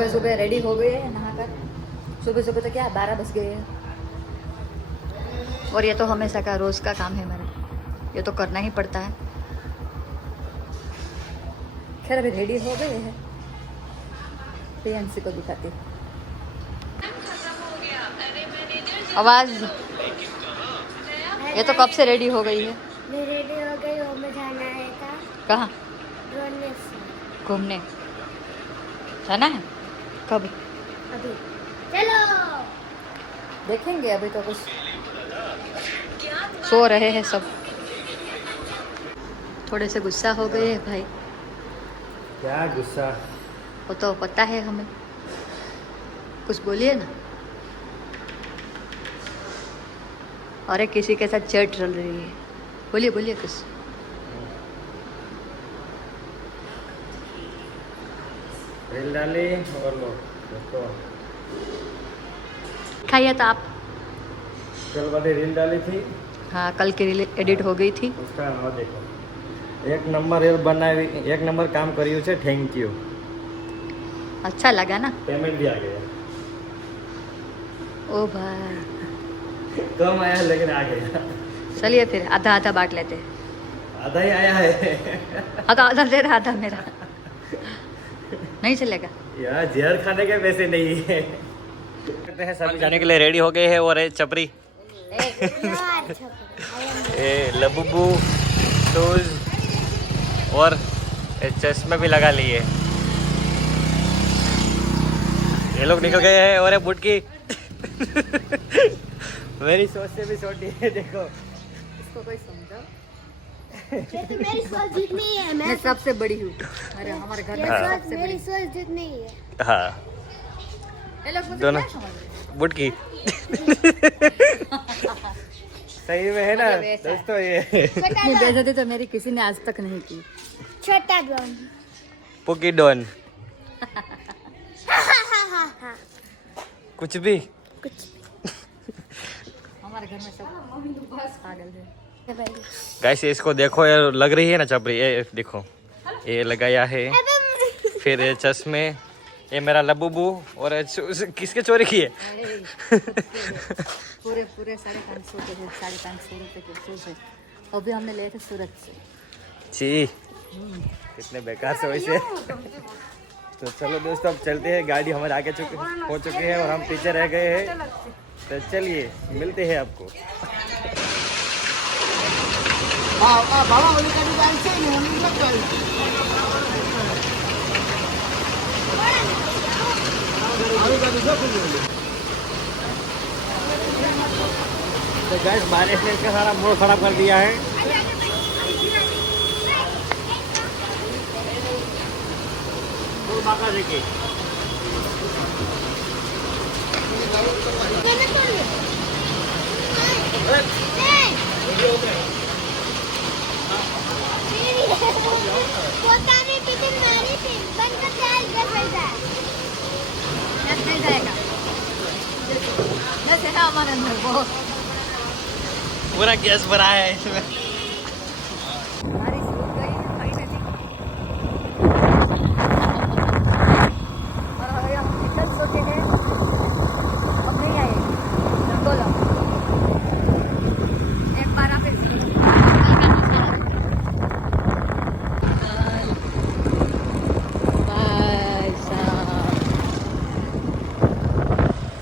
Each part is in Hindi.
सुबह सुबह रेडी हो गए हैं नहाकर। सुबह सुबह तो क्या 12 बज गए हैं। और ये तो हमेशा का रोज़ का काम है मेरा, ये तो करना ही पड़ता है। खैर अभी रेडी हो गए हैं, प्रियंसी को दिखाती। आवाज़, ये तो कब से रेडी हो गई है। मैं रेडी हो गई हूँ, मैं जाना है था कहाँ घूमने जाना है? कब? अभी चलो देखेंगे, अभी तो कुछ सो रहे हैं सब। थोड़े से गुस्सा हो गए हैं भाई। क्या गुस्सा? वो तो पता है हमें, कुछ बोलिए ना। अरे किसी के साथ चैट चल रही है, बोलिए बोलिए कुछ। रील डाली और लो दोस्तों, खाइए तो आप। कल वाली रील डाली थी, हाँ कल की रील एडिट हो गई थी। उसका नाम देखो, एक नंबर रील बनाई, एक नंबर काम करी उसे, थैंक यू। अच्छा लगा ना? पेमेंट भी आ गया। ओ भाई कम आया लेकिन आ गया। चलिए फिर आधा आधा बांट लेते हैं। आधा ही आया है। आधा आधा तेरा आधा मेरा, नहीं चलेगा? यार जहर खाने के पैसे नहीं है। कहते हैं सभी जाने के लिए रेडी हो गए हैं। और चपरी ये लबुबू शूज और चश्मे भी लगा लिए। ये लोग निकल गए हैं। और बुटकी मेरी सोच से भी छोटी है, देखो इसको कोई समझा। ये तो मेरी सोच जितनी है, मैं सबसे बड़ी हूँ। अरे हमारे घर में ये सोच सबसे मेरी बड़ी। सोच जितनी है। हाँ ये लोग मुझे दोनों क्या समझ रहे हैं? बुटकी सही में है ना मतलब वैसा है। दोस्तों। ये इतनी बेइज्जती तो मेरी किसी ने आज तक नहीं की। छोटा ड्रोन। पुकी डॉन कुछ भी। कुछ हमारे घर में सब पागल है। गाइस इसको देखो, ये लग रही है ना चपरी। ये देखो, ये लगाया है, फिर ये चश्मे, ये मेरा लबुबू। और किसके चोरी की है? पूरे पूरे 550 के, 550 रुपए के शूज है। अभी हमने लिए थे सूरत से। छी, कितने बेकार से वैसे। तो चलो दोस्तों अब चलते हैं, गाड़ी हमारे आगे हो चुकी है और हम पीछे रह गए हैं। तो चलिए मिलते हैं आपको। तो गाइस बारिश ने इसका सारा मूड खराब कर दिया है। देखिए नहीं जाएगा, जैसे ना हमारे अंदर बहुत पूरा गैस भरा है इसमें। बारिश रुक गई है फाइनली। और अगर हम निकल चुके हैं, अब नहीं आएगी। बोलो एक बार आप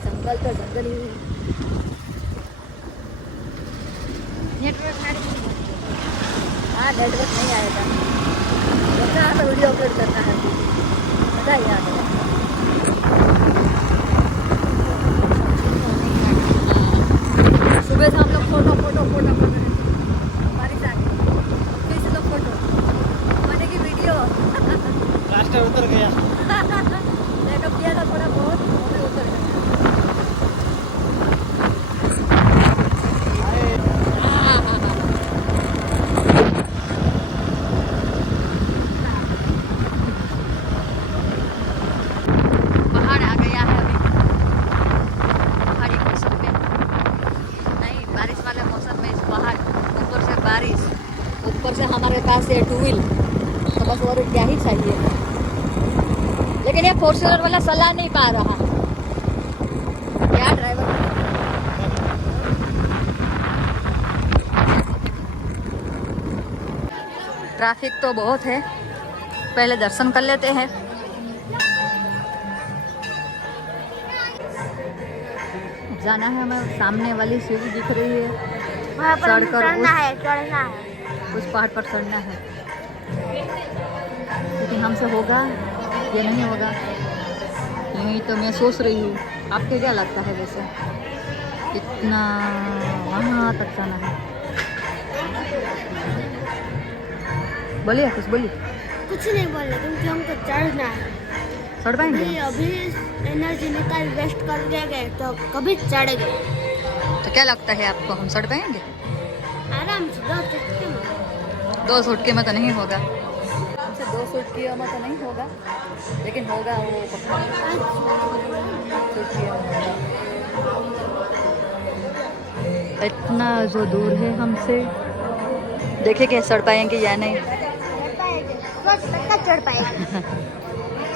जंगल तो जंगल ही है। नेटवर्क हाँ नेटवर्क नहीं आएगा, तो वीडियो अपलोड करना है, मज़ा ही आ गया। सुबह से हम लोग फोटो कर रहे थे, बारिश आ गई, फिर से लोग फोटो मैंने की वीडियो रास्ता उतर गया। मेकअप किया था थोड़ा बहुत, फिर उतर गया। पहाड़ आ गया है अभी, पहाड़ी मौसम में नहीं, बारिश वाले मौसम में पहाड़, ऊपर से बारिश, ऊपर से हमारे पास ये 2 व्हील, तो बस और क्या ही चाहिए। लेकिन लेकिन ये फॉर्च्यूनर वाला चला नहीं पा रहा। क्या ड्राइवर, ट्रैफिक तो बहुत है, पहले दर्शन कर लेते हैं। जाना है हमें, सामने वाली सीढ़ी दिख रही है, वहाँ पर हमें चढ़कर चढ़ना है, चढ़ना है। उस पहाड़ पर चढ़ना है, लेकिन हमसे होगा या नहीं होगा, यही तो मैं सोच रही हूँ। आपको क्या लगता है वैसे, इतना वहाँ तक जाना है? बोलिए, कुछ बोलिए। कुछ नहीं बोल रहे, क्योंकि हमको चढ़ना है। चढ़ पाएंगे? अभी एनर्जी निकाल वेस्ट कर देंगे तो कभी चढ़ गए। तो क्या लगता है आपको, हम चढ़ पाएंगे? आराम से 2 चुटकी में। 2 सुटके में तो नहीं होगा हमसे, 2 सुटकियों में तो नहीं होगा, लेकिन होगा वो पक्का। सुटकियों में होगा। इतना जो दूर है हमसे, देखे कि चढ़ पाएंगे या नहीं। चढ़ पाएंगे।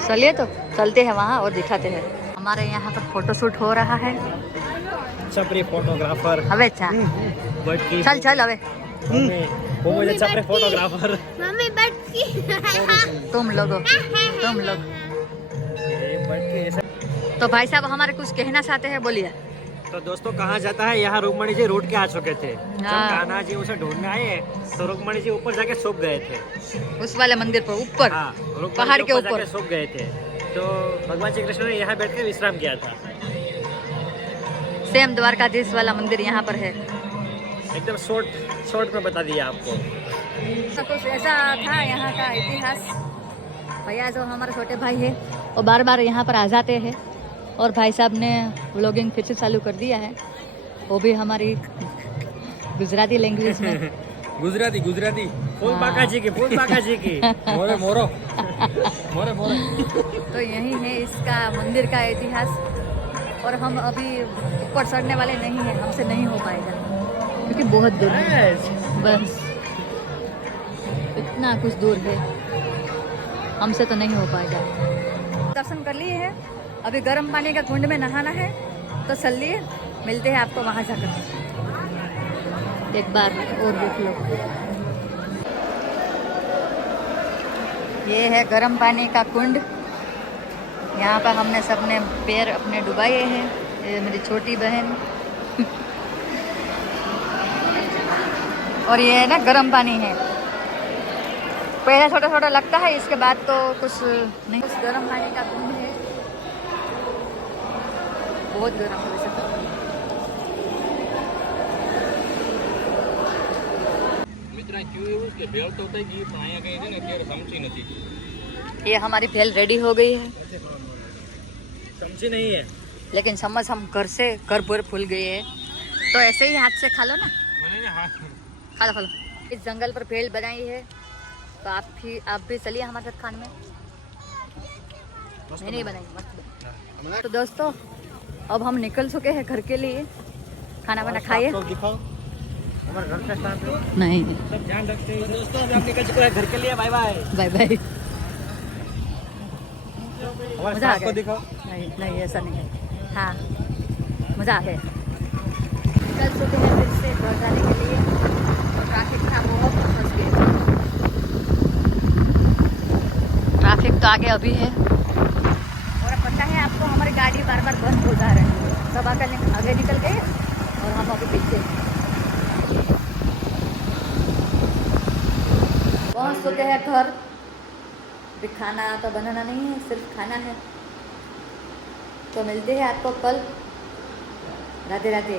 चलिए तो चलते हैं वहाँ और दिखाते हैं। हमारे यहाँ पर फोटोशूट हो रहा है। छपरी फोटोग्राफर अबे अच्छा, चल चल अबे। वो मुझे छपरी फोटोग्राफर। मम्मी बैठ की। तुम लोग तो भाई साहब हमारे कुछ कहना चाहते हैं, बोलिए। तो दोस्तों कहाँ जाता है, यहाँ रुक्मणी जी रोड के आ चुके थे। जब हाँ। कान्हा जी उसे ढूंढने आए तो रुक्मणी जी ऊपर जाके सो गए थे। उस वाले मंदिर पर ऊपर, हाँ, रुक्मणी पहाड़ जी के ऊपर जाके सो गए थे। तो भगवान श्री कृष्ण ने यहाँ बैठ के विश्राम किया था। सेम द्वारकाधीश वाला मंदिर यहाँ पर है। एकदम शॉर्ट में बता दिया आपको। तो कुछ ऐसा था यहाँ का इतिहास। भैया जो हमारे छोटे भाई है वो बार बार यहाँ पर आ जाते हैं, और भाई साहब ने व्लॉगिंग फिर से चालू कर दिया है, वो भी हमारी गुजराती लैंग्वेज में। गुजराती फूल बाका जी की मोरे मोरो मोरे मोरे। तो यही है इसका मंदिर का इतिहास, और हम अभी ऊपर चढ़ने वाले नहीं हैं, हमसे नहीं हो पाएगा क्योंकि बहुत दूर है। बस इतना कुछ दूर है, हमसे तो नहीं हो पाएगा। दर्शन कर लिए हैं, अभी गर्म पानी का कुंड में नहाना है, तो चलिए मिलते हैं आपको वहाँ जाकर। एक बार और देख लो, ये है गर्म पानी का कुंड। यहाँ पर हमने सबने पैर अपने डुबाए हैं। ये मेरी छोटी बहन और ये है ना गर्म पानी है। पहले छोटा छोटा लगता है, इसके बाद तो कुछ नहीं। कुछ गर्म पानी का कुंड है, बहुत गर्म है वैसे तो। ये हमारी भेल रेडी हो गई है। समझी नहीं है, लेकिन चम्मच हम घर से घर पर फूल गए हैं, तो ऐसे ही हाथ से खा लो ना। खा लो खा लो। इस जंगल पर भेल बनाई है, तो आप भी चलिए हमारे साथ खाने में। मैं नहीं बनाई, मस्त। तो दोस्तों अब हम निकल चुके हैं घर के लिए। खाना वाना खाइए। हमारे घर का स्टाफ है, नहीं, सब ध्यान रखते हैं। दोस्तों अभी आप निकल चुके हैं घर के लिए। Bye bye bye bye. हमारे मजा आ स्टाफ को गया। दिखाओ। नहीं ऐसा नहीं है। हाँ मज़ा आ गया। निकल चुके हैं फिर से घर जाने के लिए, और ट्रैफिक था बहुत, फंस गए। ट्रैफिक तो आगे अभी है, और पता है आपको हमारी गाड़ी बार बार बंद हो जा रही है। सब आगे निकल गए और हम अभी पीछे पहुँच चुके हैं घर। अभी खाना तो बनाना नहीं है, सिर्फ खाना है। तो मिलते हैं आपको कल। राधे राधे।